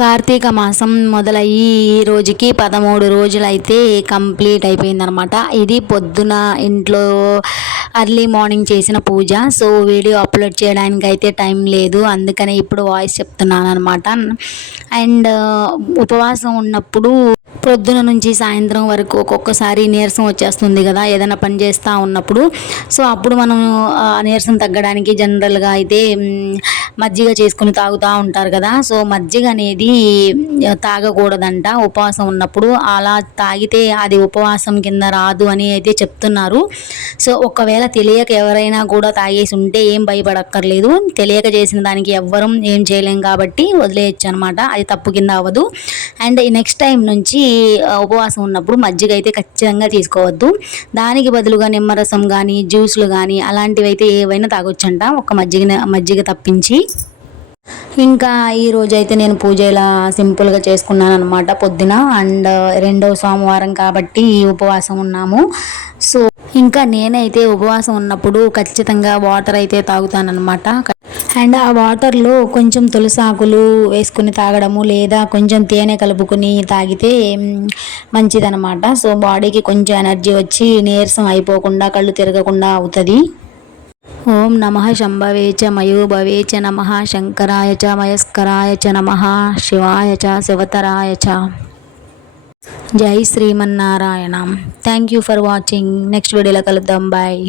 కార్తీక మాసం మొదలయ్యి ఈ రోజుకి పదమూడు రోజులైతే కంప్లీట్ అయిపోయిందనమాట ఇది పొద్దున ఇంట్లో అర్లీ మార్నింగ్ చేసిన పూజ. సో వీడియో అప్లోడ్ చేయడానికి అయితే టైం లేదు. అందుకని ఇప్పుడు వాయిస్ చెప్తున్నాను అనమాట అండ్ ఉపవాసం ఉన్నప్పుడు పొద్దున నుంచి సాయంత్రం వరకు ఒక్కొక్కసారి నీరసం వచ్చేస్తుంది కదా ఏదైనా పని చేస్తూ ఉన్నప్పుడు. సో అప్పుడు మనం నీరసం తగ్గడానికి జనరల్గా అయితే మజ్జిగ చేసుకుని తాగుతూ ఉంటారు కదా. సో మజ్జిగ అనేది తాగకూడదంట. ఉపవాసం ఉన్నప్పుడు అలా తాగితే అది ఉపవాసం కింద రాదు అని అయితే చెప్తున్నారు. సో ఒకవేళ తెలియక ఎవరైనా కూడా తాగేసి ఉంటే ఏం భయపడక్కర్లేదు. తెలియక చేసిన దానికి ఎవ్వరం ఏం చేయలేం కాబట్టి వదిలేయచ్చు అనమాట అది తప్పు కింద అవ్వదు. అండ్ నెక్స్ట్ టైం నుంచి ఉపవాసం ఉన్నప్పుడు మజ్జిగ అయితే ఖచ్చితంగా తీసుకోవద్దు. దానికి బదులుగా నిమ్మరసం కానీ జ్యూస్లు కానీ అలాంటివి అయితే ఏవైనా తాగొచ్చంట. ఒక మజ్జిగ మజ్జిగ తప్పించి. ఇంకా ఈ రోజైతే అయితే నేను పూజ ఇలా సింపుల్గా చేసుకున్నాను అనమాట పొద్దున అండ్ రెండో సోమవారం కాబట్టి ఉపవాసం ఉన్నాము. సో ఇంకా నేనైతే ఉపవాసం ఉన్నప్పుడు ఖచ్చితంగా వాటర్ అయితే తాగుతానమాట అండ్ ఆ వాటర్లో కొంచెం తులసాకులు వేసుకుని తాగడము లేదా కొంచెం తేనె కలుపుకుని తాగితే మంచిదనమాట సో బాడీకి కొంచెం ఎనర్జీ వచ్చి నీరసం అయిపోకుండా కళ్ళు తిరగకుండా అవుతుంది. ఓం నమ శంభవే చ మయోభవే చ నమ శంకరాయ చ మయస్కరాయ చ నమ శివాయ చ శివతరాయ చ. జై Srimannarayana. Thank you for watching next వీడియోలో కలుద్దాం. బాయ్